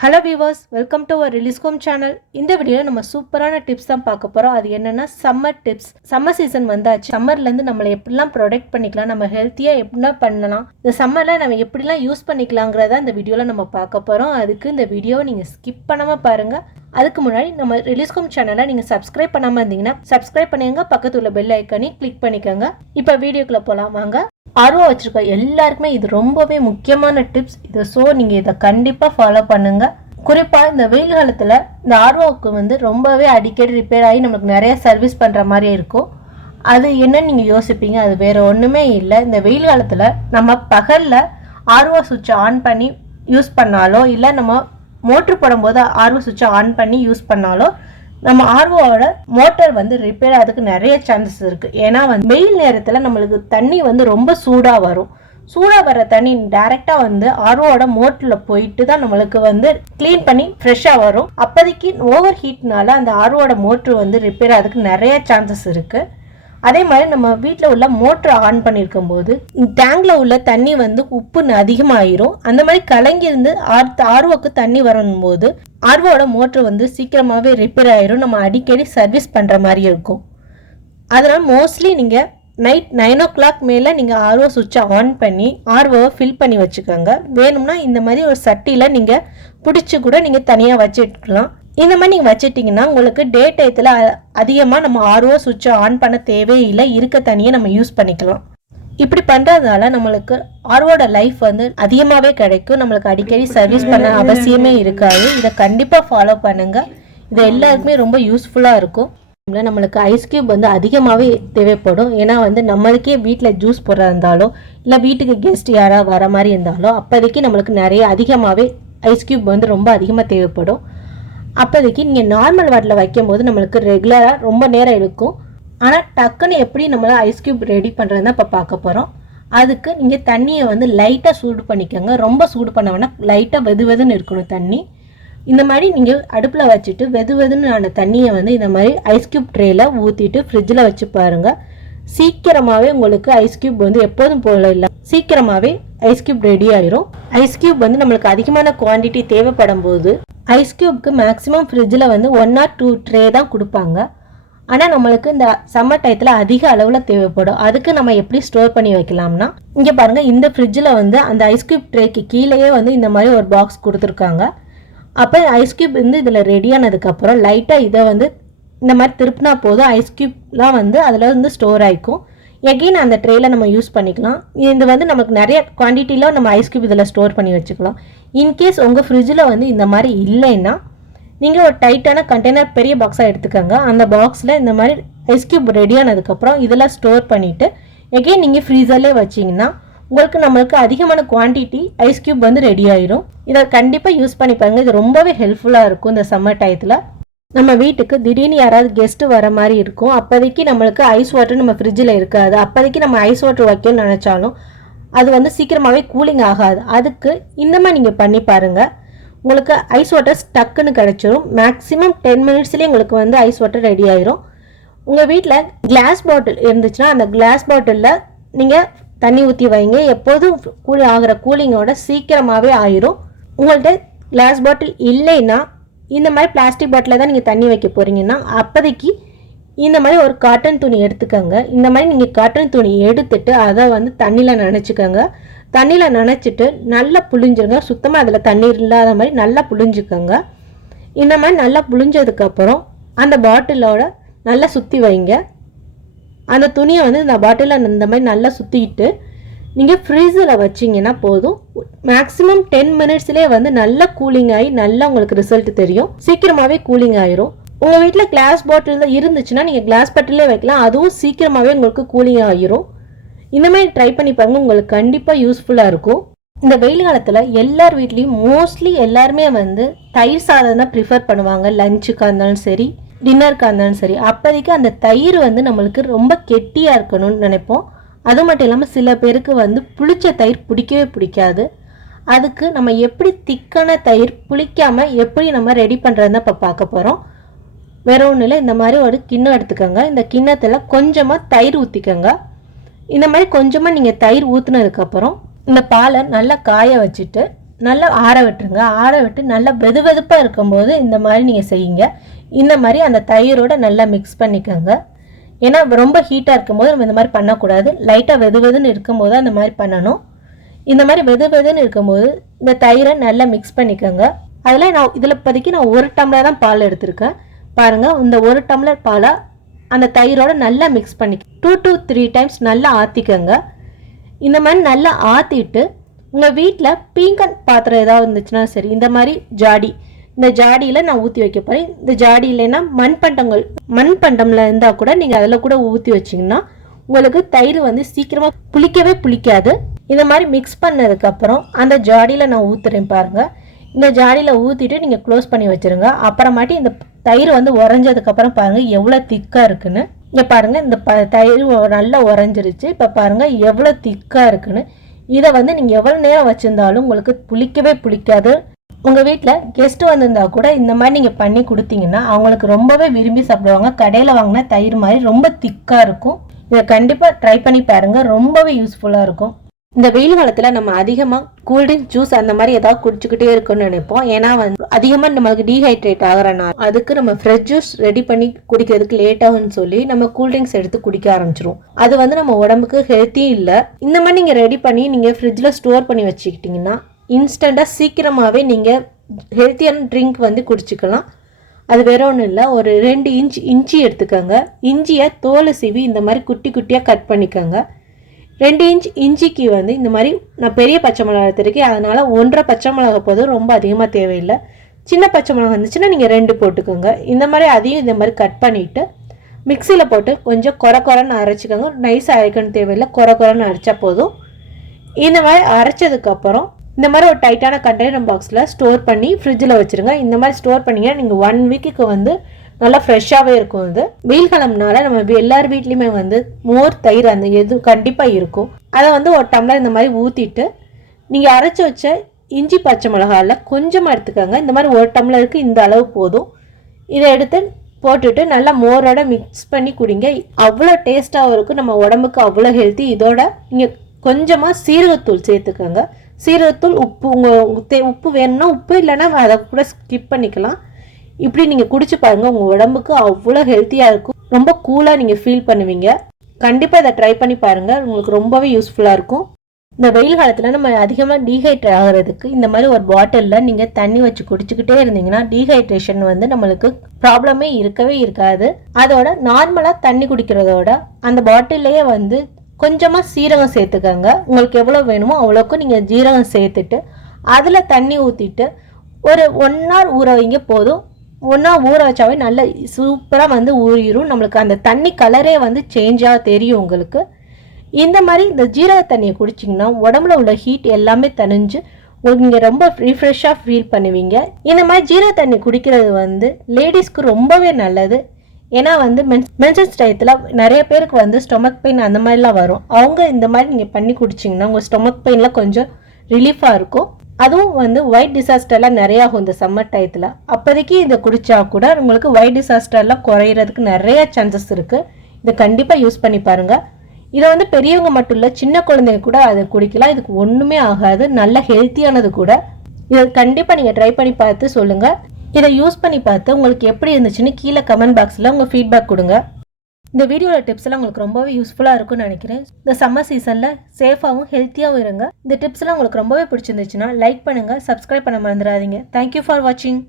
Hello viewers, welcome to our release home channel. இந்த வீடியோவில் நம்ம சூப்பரான டிப்ஸ் தான் பார்க்க போகிறோம். அது என்னென்னா சம்மர் டிப்ஸ். சம்மர் சீசன் வந்தாச்சு. சம்மர்லேருந்து நம்மளை எப்படிலாம் ப்ரொடெக்ட் பண்ணிக்கலாம், நம்ம ஹெல்த்தியாக எப்படிலாம் பண்ணலாம், இந்த சம்மரில் நம்ம எப்படிலாம் யூஸ் பண்ணிக்கலாங்கிறத இந்த வீடியோவில் நம்ம பார்க்க போகிறோம். அதுக்கு இந்த வீடியோவை நீங்கள் ஸ்கிப் பண்ணாமல் பாருங்கள். அதுக்கு முன்னாடி நம்ம ரிலீஸ் ஹோம் சேனலை நீங்கள் சப்ஸ்கிரைப் பண்ணாமல் இருந்தீங்கன்னா சப்ஸ்கிரைப் பண்ணுங்க, பக்கத்தில் உள்ள பெல் ஐக்கானே கிளிக் பண்ணிக்கோங்க. இப்போ வீடியோக்குள்ளே போகலாம் வாங்க. ஆர்வம் வச்சுருக்க எல்லாருக்குமே இது ரொம்பவே முக்கியமான டிப்ஸ் இது. நீங்கள் இதை கண்டிப்பாக ஃபாலோ பண்ணுங்கள். குறிப்பாக இந்த வெயில் காலத்தில் இந்த ஆர்வோவுக்கு ரொம்பவே அடிக்கடி ரிப்பேர் ஆகி நமக்கு நிறைய சர்வீஸ் பண்ணுற மாதிரி இருக்கும். அது என்னன்னு நீங்கள் யோசிப்பீங்க. அது வேறு ஒன்றுமே இல்லை. இந்த வெயில் காலத்தில் நம்ம பகலில் ஆர்வோ சுவிட்சை ஆன் பண்ணி யூஸ் பண்ணாலோ, இல்லை நம்ம மோட்ரு போடும்போது ஆர்வோ சுவிட்சை ஆன் பண்ணி யூஸ் பண்ணாலோ நம்ம ஆர்வோட மோட்டர் ரிப்பேர் ஆகிறதுக்கு நிறைய சான்சஸ் இருக்குது. ஏன்னா வெயில் நேரத்தில் நம்மளுக்கு தண்ணி ரொம்ப சூடாக வரும். சூடாக வர தண்ணி டைரெக்டாக ஆர்வோட மோட்டரில் போயிட்டு தான் நம்மளுக்கு க்ளீன் பண்ணி ஃப்ரெஷ்ஷாக வரும். அப்போதைக்கு ஓவர் ஹீட்னால அந்த ஆர்வோட மோட்ரு ரிப்பேர் ஆகிறதுக்கு நிறைய சான்சஸ் இருக்குது. அதே மாதிரி நம்ம வீட்டில் உள்ள மோட்ரு ஆன் பண்ணியிருக்கும் போது டேங்கில் உள்ள தண்ணி உப்பு அதிகமாகிரும். அந்த மாதிரி கலங்கிருந்து ஆர்வோக்கு தண்ணி வரும்போது ஆர்வோட மோட்ரு சீக்கிரமாகவே ரிப்பேர் ஆயிரும். நம்ம அடிக்கடி சர்வீஸ் பண்ணுற மாதிரி இருக்கும். அதனால் மோஸ்ட்லி நீங்கள் நைட் 9 o'clock மேலே நீங்கள் ஆர்வோ சுவிட்சை ஆன் பண்ணி ஆர்வோவை ஃபில் பண்ணி வச்சுக்கோங்க. வேணும்னா இந்த மாதிரி ஒரு சட்டியில் நீங்கள் பிடிச்சி கூட நீங்கள் தனியாக வச்சுக்கலாம். இந்த மாதிரி நீங்கள் வச்சிட்டிங்கன்னா உங்களுக்கு டே டயத்தில் அதிகமாக நம்ம ஆர்வோ சுவிட்சை ஆன் பண்ண தேவையில்லை. இருக்க தண்ணியை நம்ம யூஸ் பண்ணிக்கலாம். இப்படி பண்ணுறதுனால நம்மளுக்கு ஆர்வோட லைஃப் அதிகமாகவே கிடைக்கும். நம்மளுக்கு அடிக்கடி சர்வீஸ் பண்ண அவசியமே இருக்காது. இதை கண்டிப்பாக ஃபாலோ பண்ணுங்கள். இது எல்லாருக்குமே ரொம்ப யூஸ்ஃபுல்லாக இருக்கும். நம்மளுக்கு ஐஸ் கியூப் அதிகமாகவே தேவைப்படும். ஏன்னா நம்மளுக்கே வீட்டில் ஜூஸ் போடுறதா இருந்தாலும், இல்லை வீட்டுக்கு கெஸ்ட் யாராவது வர மாதிரி இருந்தாலும் அப்போதைக்கு நம்மளுக்கு நிறைய அதிகமாகவே ஐஸ் கியூப் ரொம்ப அதிகமாக தேவைப்படும். அப்போதைக்கு நீங்கள் நார்மல் வாட்டரில் வைக்கும்போது நம்மளுக்கு ரெகுலராக ரொம்ப நேரம் இருக்கும். ஆனால் டக்குன்னு எப்படி நம்மளால் ஐஸ் கியூப் ரெடி பண்ணுறதுன்னு இப்போ பார்க்க போகிறோம். அதுக்கு நீங்கள் தண்ணியை லைட்டாக சூடு பண்ணிக்கோங்க. ரொம்ப சூடு பண்ண வேணால், லைட்டாக வெதுன்னு இருக்கணும் தண்ணி. இந்த மாதிரி நீங்கள் அடுப்பில் வச்சுட்டு வெதுன்னு ஆன தண்ணியை இந்த மாதிரி ஐஸ் கியூப் ட்ரேயில் ஊற்றிட்டு ஃப்ரிட்ஜில் வச்சு பாருங்கள். சீக்கிரமாகவே உங்களுக்கு ஐஸ் கியூப் எப்போதும் போல இல்லை, சீக்கிரமாகவே ஐஸ் கியூப் ரெடி ஆயிரும். ஐஸ் கியூப் நம்மளுக்கு அதிகமான குவான்டிட்டி தேவைப்படும் போது ஐஸ் கியூப்க்கு மேக்ஸிமம் ஃப்ரிட்ஜில் 1 or 2 ட்ரே தான் கொடுப்பாங்க. ஆனால் நம்மளுக்கு இந்த சம்மர் டயத்தில் அதிக அளவில் தேவைப்படும். அதுக்கு நம்ம எப்படி ஸ்டோர் பண்ணி வைக்கலாம்னா, இங்கே பாருங்கள், இந்த ஃப்ரிட்ஜில் அந்த ஐஸ் கியூப் ட்ரேக்கு கீழேயே இந்த மாதிரி ஒரு பாக்ஸ் கொடுத்துருக்காங்க. அப்போ ஐஸ் கியூப் இதில் ரெடியானதுக்கப்புறம் லைட்டாக இதை இந்த மாதிரி திருப்பினா போதும். ஐஸ் கியூப்லாம் அதில் ஸ்டோர் ஆகிக்கும். எகெயின் அந்த ட்ரேயில் நம்ம யூஸ் பண்ணிக்கலாம். இது நமக்கு நிறைய குவான்டிட்டியில் நம்ம ஐஸ் கியூப் இதில் ஸ்டோர் பண்ணி வச்சுக்கலாம். இன்கேஸ் உங்கள் ஃப்ரிட்ஜில் இந்த மாதிரி இல்லைன்னா நீங்கள் ஒரு டைட்டான கண்டெய்னர் பெரிய பாக்ஸாக எடுத்துக்கோங்க. அந்த பாக்ஸில் இந்த மாதிரி ஐஸ் கியூப் ரெடியானதுக்கப்புறம் இதெல்லாம் ஸ்டோர் பண்ணிவிட்டு எகெயின் நீங்கள் ஃப்ரீசர்லேயே வச்சிங்கன்னா நம்மளுக்கு அதிகமான குவான்டிட்டி ஐஸ் கியூப் ரெடி ஆயிரும். இதை கண்டிப்பாக யூஸ் பண்ணி பாருங்கள். இது ரொம்பவே ஹெல்ப்ஃபுல்லாக இருக்கும். இந்த சம்மர் டயத்தில் நம்ம வீட்டுக்கு திடீர்னு யாராவது கெஸ்ட்டு வர மாதிரி இருக்கும். அப்போதைக்கு நம்மளுக்கு ஐஸ் வாட்டர் நம்ம ஃப்ரிட்ஜில் இருக்காது. அப்போதைக்கு நம்ம ஐஸ் வாட்டர் வைக்கணும்னு நினச்சாலும் அது சீக்கிரமாகவே கூலிங் ஆகாது. அதுக்கு இந்த மாதிரி நீங்கள் பண்ணி பாருங்கள். உங்களுக்கு ஐஸ் வாட்டர் டக்குன்னு கிடச்சிரும். மேக்ஸிமம் 10 minutesலேயே உங்களுக்கு ஐஸ் வாட்டர் ரெடி ஆயிரும். உங்கள் வீட்டில் கிளாஸ் பாட்டில் இருந்துச்சுன்னா அந்த கிளாஸ் பாட்டிலில் நீங்கள் தண்ணி ஊற்றி வைங்க. எப்போதும் ஆகிற கூலிங்கோட சீக்கிரமாகவே ஆயிரும். உங்கள்கிட்ட கிளாஸ் பாட்டில் இல்லைன்னா இந்த மாதிரி பிளாஸ்டிக் பாட்டிலில் தான் நீங்கள் தண்ணி வைக்க போகிறீங்கன்னா அப்போதைக்கு இந்த மாதிரி ஒரு காட்டன் துணி எடுத்துக்கோங்க. இந்த மாதிரி நீங்கள் காட்டன் துணி எடுத்துட்டு அதை தண்ணியில் நனைச்சிக்கோங்க. தண்ணியில் நனைச்சிட்டு நல்லா புழிஞ்சிருங்க. சுத்தமாக அதில் தண்ணீர் இல்லாத மாதிரி நல்லா புழிஞ்சிக்கோங்க. இந்த மாதிரி நல்லா புழிஞ்சதுக்கப்புறம் அந்த பாட்டிலோட நல்லா சுற்றி வைங்க. அந்த துணியை இந்த பாட்டிலில் இந்த மாதிரி நல்லா சுற்றிக்கிட்டு நீங்கள் ஃப்ரீசரில் வச்சிங்கன்னா போதும். மேக்ஸிமம் 10 minutesலேயே நல்லா கூலிங் ஆகி நல்லா உங்களுக்கு ரிசல்ட் தெரியும். சீக்கிரமாகவே கூலிங் ஆயிரும். உங்கள் வீட்டில் கிளாஸ் பாட்டில் தான் இருந்துச்சுன்னா நீங்கள் கிளாஸ் பாட்டிலே வைக்கலாம். அதுவும் சீக்கிரமாகவே உங்களுக்கு கூலிங் ஆகிரும். இந்த மாதிரி ட்ரை பண்ணி பாருங்கள். உங்களுக்கு கண்டிப்பாக யூஸ்ஃபுல்லாக இருக்கும். இந்த வெயில் காலத்தில் எல்லார் வீட்லேயும் மோஸ்ட்லி எல்லாருமே தயிர் சாதம் தான் ப்ரிஃபர் பண்ணுவாங்க. லஞ்சுக்காக இருந்தாலும் சரி, டின்னருக்காக இருந்தாலும் சரி. அப்போதைக்கு அந்த தயிர் நம்மளுக்கு ரொம்ப கெட்டியாக இருக்கணும்னு நினைப்போம். அது மட்டும் இல்லாமல் சில பேருக்கு புளிச்ச தயிர் பிடிக்கவே பிடிக்காது. அதுக்கு நம்ம எப்படி திக்கான தயிர் புளிக்காமல் எப்படி நம்ம ரெடி பண்ணுறதுன்னு இப்போ பார்க்க போகிறோம். வேற ஒன்றும் இல்லை. இந்த மாதிரி ஒரு கிண்ணம் எடுத்துக்கோங்க. இந்த கிண்ணத்தில் கொஞ்சமாக தயிர் ஊற்றிக்கோங்க. இந்த மாதிரி கொஞ்சமாக நீங்கள் தயிர் ஊற்றுனதுக்கப்புறம் இந்த பாலை நல்லா காய வச்சுட்டு நல்லா ஆற விட்டுருங்க. ஆற விட்டு நல்லா வெதுவெதுப்பாக இருக்கும்போது இந்த மாதிரி நீங்கள் செய்யுங்க. இந்த மாதிரி அந்த தயிரோட நல்லா மிக்ஸ் பண்ணிக்கோங்க. ஏன்னா ரொம்ப ஹீட்டாக இருக்கும்போது நம்ம இந்த மாதிரி பண்ணக்கூடாது. லைட்டாக வெதுவெதுன்னு இருக்கும்போது அந்த மாதிரி பண்ணணும். இந்த மாதிரி வெதுவெதுன்னு இருக்கும்போது இந்த தயிரை நல்லா மிக்ஸ் பண்ணிக்கோங்க. இதில் இப்போதைக்கு நான் 1 டம்ளர் தான் பால் எடுத்திருக்கேன். பாருங்கள், இந்த 1 டம்ளர் பாலை அந்த தயிரோட நல்லா மிக்ஸ் பண்ணி 2 to 3 டைம்ஸ் நல்லா ஆற்றிக்கோங்க. இந்த மாதிரி நல்லா ஆற்றிட்டு உங்கள் வீட்டில் பீங்கன் பாத்திரம் ஏதாவது இருந்துச்சுன்னா சரி, இந்த மாதிரி ஜாடி, இந்த ஜாடியில் நான் ஊற்றி வைக்க போகிறேன். இந்த ஜாடி இல்லைன்னா மண்பண்டமில் இருந்தால் கூட நீங்கள் அதில் கூட ஊற்றி வச்சிங்கன்னா உங்களுக்கு தயிர் வந்து சீக்கிரமாக புளிக்கவே புளிக்காது. இந்த மாதிரி மிக்ஸ் பண்ணதுக்கப்புறம் அந்த ஜாடியில் நான் ஊற்றுறேன் பாருங்கள். இந்த ஜாடியில் ஊற்றிட்டு நீங்கள் க்ளோஸ் பண்ணி வச்சுருங்க. அப்புறமாட்டி இந்த தயிர் வந்து உறைஞ்சதுக்கப்புறம் பாருங்கள் எவ்வளோ திக்காக இருக்குன்னு. இங்கே பாருங்கள், இந்த தயிர் நல்லா உறைஞ்சிருச்சு. இப்போ பாருங்கள் எவ்வளோ திக்காக இருக்குன்னு. இதை வந்து நீங்கள் எவ்வளோ நேரம் வச்சுருந்தாலும் உங்களுக்கு புளிக்கவே புளிக்காது. உங்கள் வீட்டில் கெஸ்ட்டு வந்திருந்தா கூட இந்த மாதிரி நீங்கள் பண்ணி கொடுத்தீங்கன்னா அவங்களுக்கு ரொம்பவே விரும்பி சாப்பிடுவாங்க. கடையில் வாங்கினா தயிர் மாதிரி ரொம்ப திக்காக இருக்கும். இதை கண்டிப்பாக ட்ரை பண்ணி பாருங்கள், ரொம்பவே யூஸ்ஃபுல்லாக இருக்கும். இந்த வெயில் காலத்தில் நம்ம அதிகமாக கூல்ட்ரிங்க், ஜூஸ் அந்த மாதிரி ஏதாவது குடிச்சுக்கிட்டே இருக்குன்னு நினைப்போம். ஏன்னா வந்து அதிகமாக நம்மளுக்கு டீஹைட்ரேட் ஆகிறனால அதுக்கு நம்ம ஃப்ரெஷ் ஜூஸ் ரெடி பண்ணி குடிக்கிறதுக்கு லேட் ஆகும்னு சொல்லி நம்ம கூல்ட்ரிங்க்ஸ் எடுத்து குடிக்க ஆரம்பிச்சிரும். அது வந்து நம்ம உடம்புக்கு ஹெல்த்தியும் இல்லை. இந்த மாதிரி நீங்கள் ரெடி பண்ணி நீங்கள் ஃப்ரிட்ஜில் ஸ்டோர் பண்ணி வச்சுக்கிட்டிங்கன்னா இன்ஸ்டண்ட்டாக சீக்கிரமாகவே நீங்கள் ஹெல்த்தியான ட்ரிங்க் வந்து குடிச்சிக்கலாம். அது வேற ஒன்றும் இல்லை, ஒரு 2 இஞ்சி எடுத்துக்கோங்க. இஞ்சியை தோலை சீவி இந்த மாதிரி குட்டி குட்டியாக கட் பண்ணிக்கோங்க. 2 இன்ச் இஞ்சிக்கு வந்து இந்த மாதிரி நான் பெரிய பச்சை மிளகா எடுத்துருக்கேன். அதனால் 1.5 பச்சை மிளகா போதும், ரொம்ப அதிகமாக தேவையில்லை. சின்ன பச்சை மிளகா இருந்துச்சுன்னா நீங்கள் 2 போட்டுக்கோங்க. இந்த மாதிரி அதையும் இந்த மாதிரி கட் பண்ணிவிட்டு மிக்சியில் போட்டு கொஞ்சம் குறைன்னு அரைச்சிக்கோங்க. நைஸாக அரைக்கணும் தேவையில்லை, குறைன்னு அரைச்சா போதும். இந்த மாதிரி அரைச்சதுக்கப்புறம் இந்த மாதிரி ஒரு டைட்டான கண்டெய்னர் பாக்ஸில் ஸ்டோர் பண்ணி ஃப்ரிட்ஜில் வச்சுருங்க. இந்த மாதிரி ஸ்டோர் பண்ணிங்கன்னா நீங்கள் 1 வீக்குக்கு வந்து நல்லா ஃப்ரெஷ்ஷாகவே இருக்கும். இது வெயில் காலம்னால நம்ம எல்லார் வீட்லேயுமே வந்து மோர், தயிர் அந்த எது கண்டிப்பாக இருக்கும். அதை வந்து ஒரு டம்ளர் இந்த மாதிரி ஊற்றிட்டு நீங்கள் அரைச்சி வச்ச இஞ்சி பச்சை மிளகாயில் கொஞ்சமாக எடுத்துக்கோங்க. இந்த மாதிரி 1 டம்ளருக்கு இந்த அளவு போதும். இதை எடுத்து போட்டுட்டு நல்லா மோரோட மிக்ஸ் பண்ணி குடிங்க. அவ்வளோ டேஸ்ட்டாகவும் இருக்கும், நம்ம உடம்புக்கு அவ்வளோ ஹெல்த்தி. இதோட நீங்கள் கொஞ்சமாக சீரகத்தூள் சேர்த்துக்கோங்க. சீரகத்தூள், உப்பு, உப்பு வேணும்னா உப்பு, இல்லைன்னா அதை கூட ஸ்கிப் பண்ணிக்கலாம். இப்படி நீங்கள் குடிச்சு பாருங்கள், உங்கள் உடம்புக்கு அவ்வளோ ஹெல்த்தியாக இருக்கும். ரொம்ப கூலாக நீங்கள் ஃபீல் பண்ணுவீங்க. கண்டிப்பாக இதை ட்ரை பண்ணி பாருங்கள், உங்களுக்கு ரொம்பவே யூஸ்ஃபுல்லாக இருக்கும். இந்த வெயில் காலத்தில் நம்ம அதிகமாக டீஹைட்ரேட் ஆகிறதுக்கு இந்த மாதிரி ஒரு பாட்டிலில் நீங்கள் தண்ணி வச்சு குடிச்சிக்கிட்டே இருந்தீங்கன்னா டீஹைட்ரேஷன் வந்து நம்மளுக்கு ப்ராப்ளமே இருக்கவே இருக்காது. அதோட நார்மலாக தண்ணி குடிக்கிறதோட அந்த பாட்டில்லையே வந்து கொஞ்சமாக சீரகம் சேர்த்துக்கோங்க. உங்களுக்கு எவ்வளோ வேணுமோ அவ்வளோக்கும் நீங்கள் ஜீரகம் சேர்த்துட்டு அதில் தண்ணி ஊற்றிட்டு ஒரு 1 hour ஊற வைங்க போதும். 1 hour ஊற வச்சாவே நல்ல சூப்பராக வந்து ஊறிடும். நம்மளுக்கு அந்த தண்ணி கலரே வந்து சேஞ்சாக தெரியும் உங்களுக்கு. இந்த மாதிரி இந்த ஜீரக தண்ணியை குடிச்சிங்கன்னா உடம்புல உள்ள ஹீட் எல்லாமே தணிஞ்சு உங்களுக்கு நீங்கள் ரொம்ப ரீஃப்ரெஷ்ஷாக ஃபீல் பண்ணுவீங்க. இந்த மாதிரி ஜீரக தண்ணி குடிக்கிறது வந்து லேடிஸ்க்கு ரொம்பவே நல்லது. ஏன்னா வந்து மென்சஸ் டயத்தில் நிறைய பேருக்கு வந்து ஸ்டொமக் பெயின் அந்த மாதிரிலாம் வரும். அவங்க இந்த மாதிரி நீங்கள் பண்ணி குடிச்சிங்கன்னா உங்கள் ஸ்டொமக் பெயினில் கொஞ்சம் ரிலீஃபாக இருக்கும். அதுவும் வந்து ஒயிட் டிசாஸ்டர்லாம் நிறைய ஆகும் இந்த சம்மர் டயத்தில். அப்போதைக்கு இதை குடித்தா கூட உங்களுக்கு ஒயிட் டிசாஸ்டர்லாம் குறையிறதுக்கு நிறைய சான்சஸ் இருக்குது. இதை கண்டிப்பாக யூஸ் பண்ணி பாருங்கள். இதை வந்து பெரியவங்க மட்டும் இல்லை, சின்ன குழந்தைங்க கூட அதை குடிக்கலாம். இதுக்கு ஒன்றுமே ஆகாது, நல்ல ஹெல்த்தியானது கூட. இதை கண்டிப்பாக நீங்கள் ட்ரை பண்ணி பார்த்து சொல்லுங்கள். இதை யூஸ் பண்ணி பார்த்து உங்களுக்கு எப்படி இருந்துச்சுன்னு கீழே கமெண்ட் பாக்ஸில் உங்கள் ஃபீட்பேக் கொடுங்க. இந்த வீடியோட டிப்ஸ் எல்லாம் உங்களுக்கு ரொம்பவே யூஸ்ஃபுல்லாக இருக்கும்னு நினைக்கிறேன். இந்த சம்மர் சீசனில் சேஃபாகவும் ஹெல்த்தியாகவும் இருங்க. இந்த டிப்ஸ் எல்லாம் உங்களுக்கு ரொம்பவே பிடிச்சிருந்துச்சுன்னா லைக் பண்ணுங்கள், சப்ஸ்கிரைப் பண்ண மறந்துடாதீங்க. தேங்க்யூ ஃபார் வாட்சிங்.